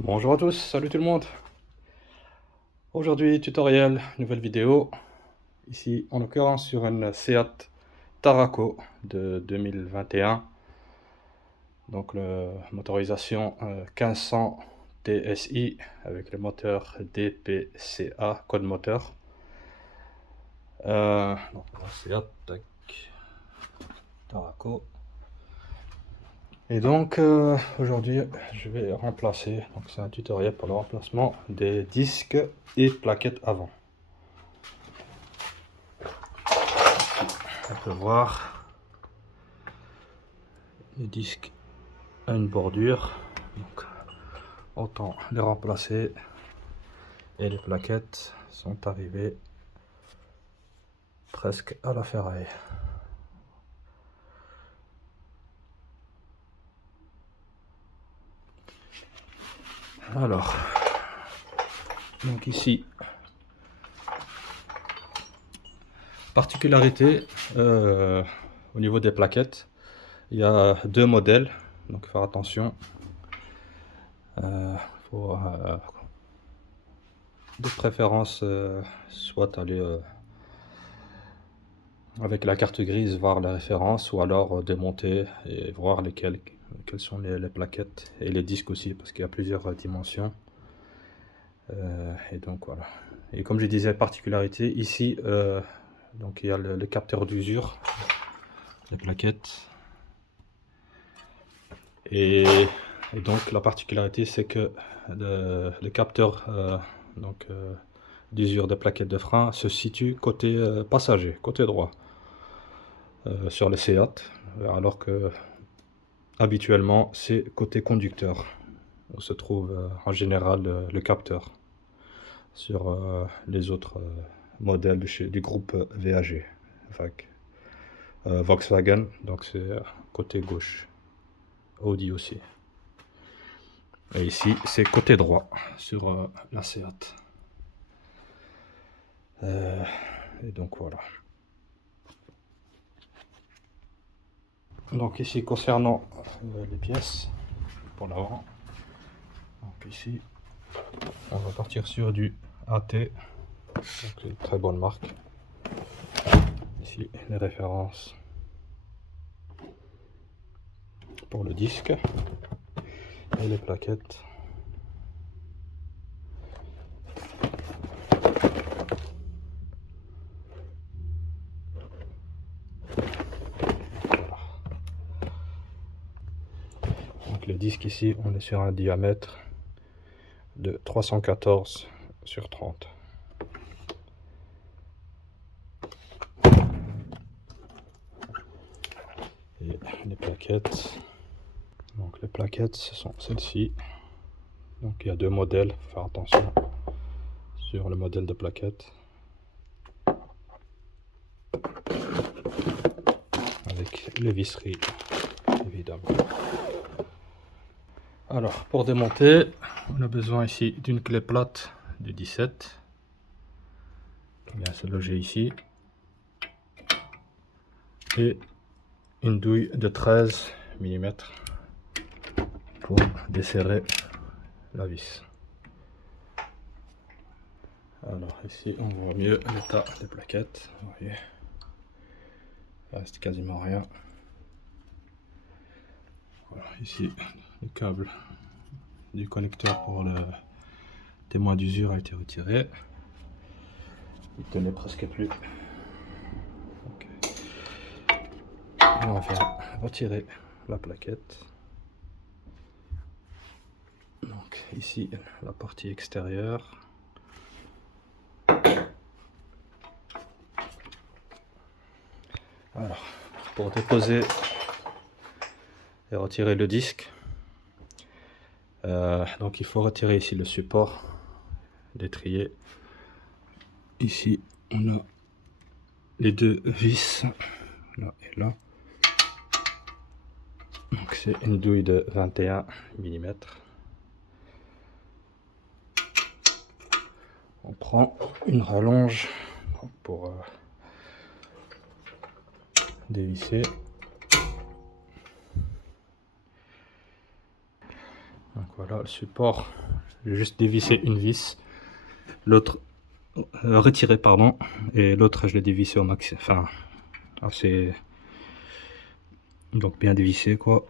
Bonjour à tous, salut tout le monde. Aujourd'hui, tutoriel, nouvelle vidéo. Ici, en l'occurrence, sur une Seat Tarraco de 2021. Donc, la motorisation 1500 TSI avec le moteur DPCA, code moteur. Donc, la Seat Tarraco. Et donc, aujourd'hui, je vais remplacer, donc c'est un tutoriel pour le remplacement des disques et plaquettes avant. On peut voir les disques à une bordure, donc autant les remplacer, et les plaquettes sont arrivées presque à la ferraille. Alors, donc ici, particularité au niveau des plaquettes, il y a deux modèles, donc faire attention. Faut de préférence soit aller avec la carte grise voir les références, ou alors démonter et voir quelles sont les plaquettes et les disques aussi, parce qu'il y a plusieurs dimensions. Et donc voilà. Et comme je disais, particularité ici, donc il y a le capteur d'usure, les plaquettes. Et donc la particularité, c'est que le capteur d'usure des plaquettes de frein se situe côté passager, côté droit, sur les Seat, alors que habituellement c'est côté conducteur où se trouve en général le capteur sur les autres modèles du groupe VAG, Volkswagen, donc c'est côté gauche, Audi aussi. Et ici c'est côté droit sur la Seat. Et donc voilà. Donc ici concernant les pièces pour l'avant, donc ici on va partir sur du AT, donc une très bonne marque. Ici les références pour le disque et les plaquettes. Donc les disques ici, on est sur un diamètre de 314 sur 30. Et les plaquettes, donc les plaquettes ce sont celles-ci. Donc il y a deux modèles, faut faire attention sur le modèle de plaquettes, avec les visseries évidemment. Alors pour démonter, on a besoin ici d'une clé plate de 17 qui vient se loger ici, et une douille de 13 mm pour desserrer la vis. Alors ici on voit mieux l'état des plaquettes, vous voyez, il reste quasiment rien. Voilà, ici le câble du connecteur pour le témoin d'usure a été retiré, il tenait presque plus. Okay. On va faire retirer la plaquette. Donc ici la partie extérieure. Alors pour déposer et retirer le disque, donc il faut retirer ici le support, l'étrier. Ici on a les deux vis, là et là. Donc c'est une douille de 21 mm. On prend une rallonge pour dévisser. Donc voilà le support J'ai juste dévissé une vis, l'autre retiré pardon, et l'autre je l'ai dévissé au max, enfin assez, donc bien dévissé quoi.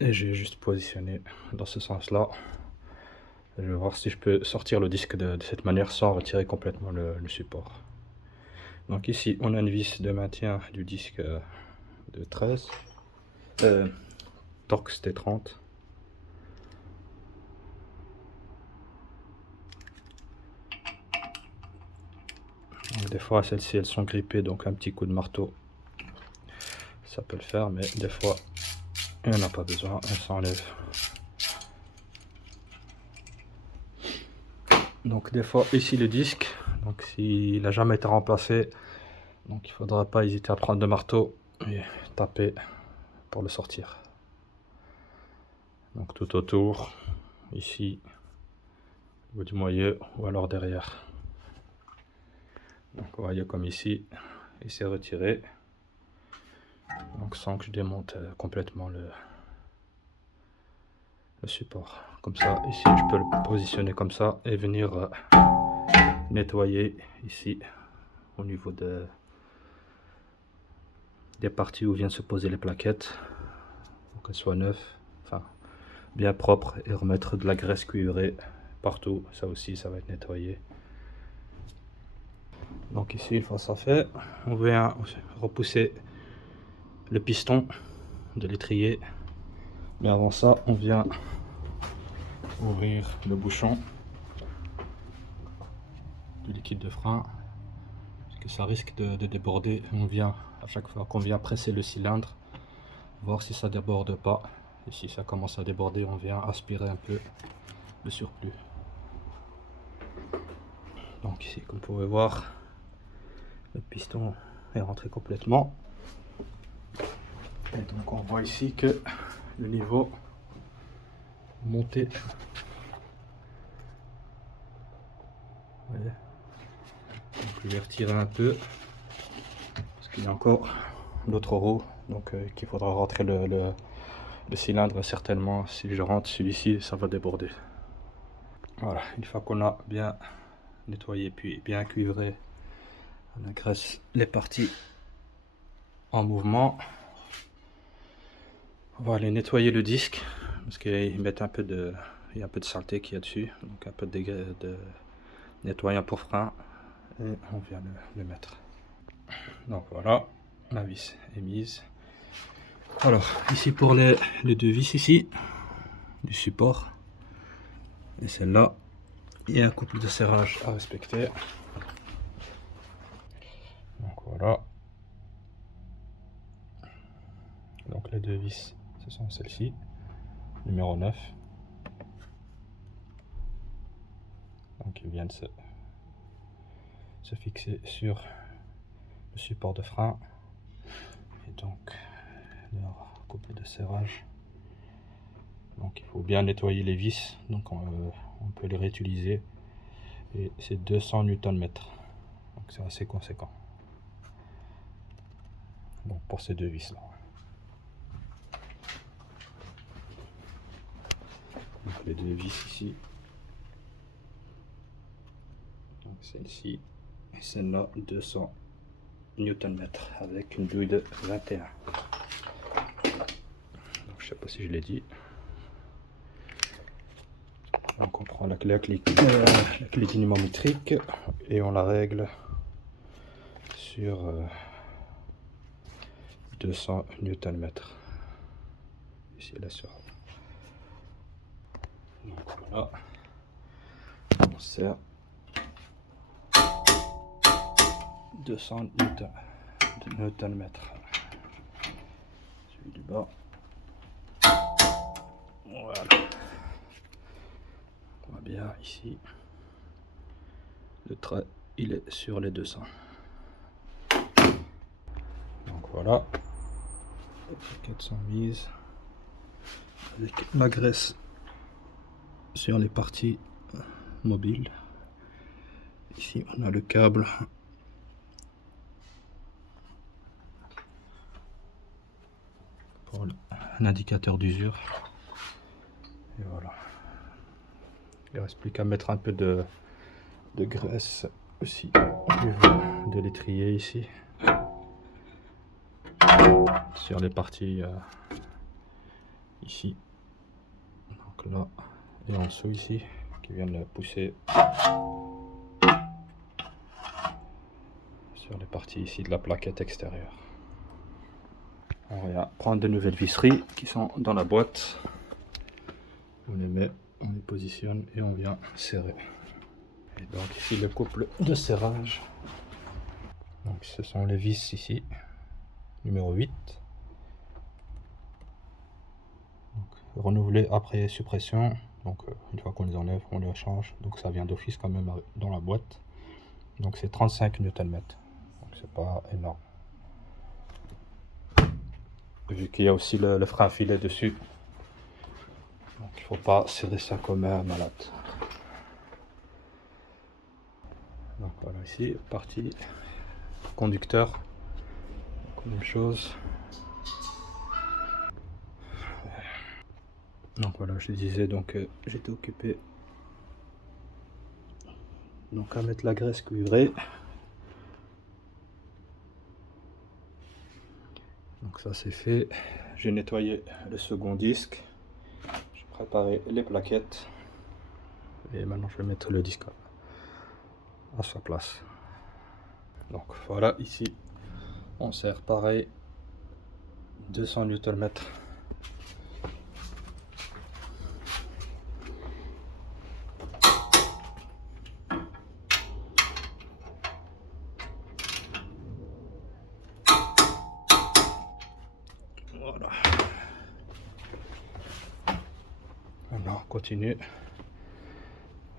Et j'ai juste positionné dans ce sens là. Je vais voir si je peux sortir le disque de cette manière sans retirer complètement le support. Donc ici on a une vis de maintien du disque de 13 Torx T30. Donc, des fois celles-ci elles sont grippées, donc un petit coup de marteau ça peut le faire, mais des fois il n'y en a pas besoin, elles s'enlèvent. Donc des fois ici le disque, donc s'il n'a jamais été remplacé, donc il ne faudra pas hésiter à prendre le marteau et taper pour le sortir. Donc tout autour, ici, au bout du moyeu ou alors derrière. Donc vous voyez comme ici, il s'est retiré. Donc sans que je démonte complètement le support. Comme ça, ici je peux le positionner comme ça et venir nettoyer ici au niveau des parties où viennent se poser les plaquettes, pour qu'elles soient neuves, enfin bien propres, et remettre de la graisse cuivrée partout. Ça aussi, ça va être nettoyé. Donc ici, une fois ça fait, on vient repousser le piston de l'étrier, mais avant ça, on vient ouvrir le bouchon du liquide de frein, parce que ça risque de déborder. On vient, à chaque fois qu'on vient presser le cylindre, voir si ça déborde pas, et si ça commence à déborder, on vient aspirer un peu le surplus. Donc ici, comme vous pouvez voir, le piston est rentré complètement, et donc on voit ici que le niveau monté. Vous voyez, donc je vais retirer un peu parce qu'il y a encore d'autres roues, donc qu'il faudra rentrer le cylindre. Certainement si je rentre celui-ci, ça va déborder. Voilà, une fois qu'on a bien nettoyé puis bien cuivré, on agresse les parties en mouvement. On va aller nettoyer le disque parce qu'il met un peu de, il y a un peu de saleté qu'il y a dessus, donc un peu de nettoyant pour frein, et on vient le mettre. Donc voilà, la vis est mise. Alors ici pour les deux vis ici du support, et celle-là, il y a un couple de serrage à respecter. Donc voilà, donc les deux vis ce sont celles-ci, numéro 9. Donc ils viennent se fixer sur le support de frein, et donc leur couple de serrage. Donc il faut bien nettoyer les vis, donc on peut les réutiliser, et c'est 200 Nm, donc c'est assez conséquent. Donc pour ces deux vis là. Donc les deux vis ici, donc celle-ci et celle-là, 200 Nm avec une douille de 21. Donc je sais pas si je l'ai dit. Donc on prend la clé dynamométrique et on la règle sur 200 Nm. Ici elle sera. Donc voilà, on sert 200 Nm. Celui du bas. Voilà. On voit bien ici. Le trait, il est sur les 200. Donc voilà. Les plaquettes sont mises avec la graisse sur les parties mobiles. Ici on a le câble pour un indicateur d'usure, et voilà. Il ne reste plus qu'à mettre un peu de graisse aussi au niveau de l'étrier ici, sur les parties ici, donc là et en dessous ici, qui viennent pousser sur les parties ici de la plaquette extérieure. On va prendre de nouvelles visseries qui sont dans la boîte, on les met, on les positionne et on vient serrer. Et donc ici le couple de serrage, donc ce sont les vis ici, numéro 8. Donc, renouveler après suppression, donc une fois qu'on les enlève, on les change, donc ça vient d'office quand même dans la boîte. Donc c'est 35 Nm, donc c'est pas énorme. Vu qu'il y a aussi le frein filet dessus, donc il faut pas serrer ça comme un malade. Donc voilà, ici partie conducteur, donc, même chose. Donc voilà, je disais, donc j'étais occupé donc à mettre la graisse cuivrée. Donc ça c'est fait. J'ai nettoyé le second disque, j'ai préparé les plaquettes et maintenant je vais mettre le disque à sa place. Donc voilà, ici on sert pareil 200 Nm. Voilà. Maintenant on continue.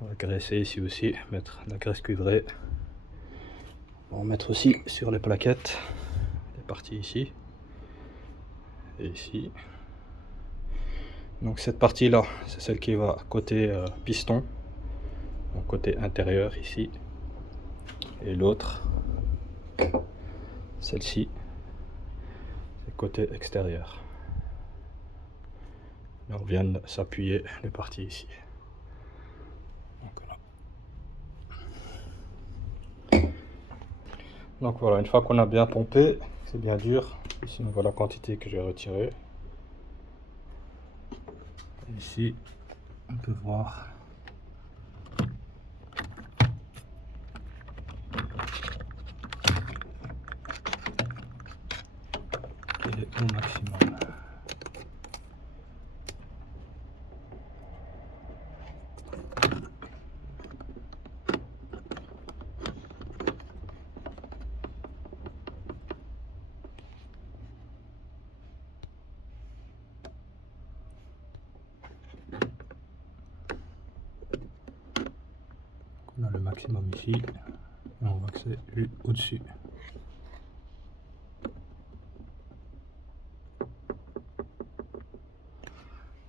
On va graisser ici aussi, mettre la graisse cuivrée. On va mettre aussi sur les plaquettes, les parties ici et ici. Donc cette partie là, c'est celle qui va côté piston, donc côté intérieur ici, et l'autre, celle-ci, c'est côté extérieur. Là, on vient s'appuyer les parties ici. Donc voilà, une fois qu'on a bien pompé, c'est bien dur. Ici on voit la quantité que j'ai retirée. Ici on peut voir qu'elle est au maximum. On a le maximum ici et on voit que c'est au-dessus.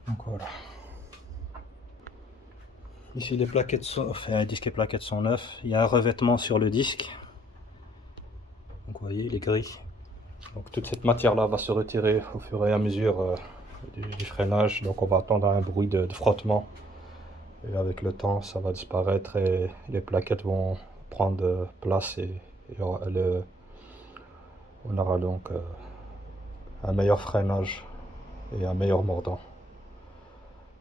Donc voilà. Ici les plaquettes sont, enfin disque et plaquettes sont neufs. Il y a un revêtement sur le disque. Donc vous voyez, il est gris. Donc toute cette matière là va se retirer au fur et à mesure du freinage. Donc on va attendre un bruit de frottement. Et avec le temps, ça va disparaître et les plaquettes vont prendre place et on aura donc un meilleur freinage et un meilleur mordant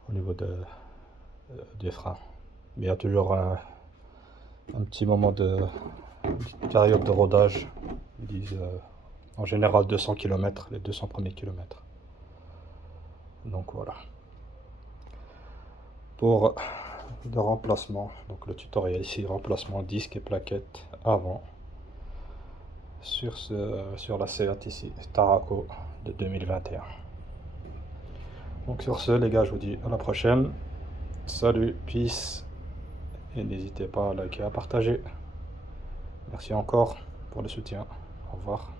au niveau des freins. Mais il y a toujours un petit moment une petite période de rodage. Ils disent en général 200 km, les 200 premiers kilomètres. Donc voilà. Pour le remplacement, donc le tutoriel ici, remplacement disque et plaquettes avant sur la Seat ici, Tarraco de 2021. Donc sur ce les gars, je vous dis à la prochaine. Salut, peace, et n'hésitez pas à liker, à partager. Merci encore pour le soutien. Au revoir.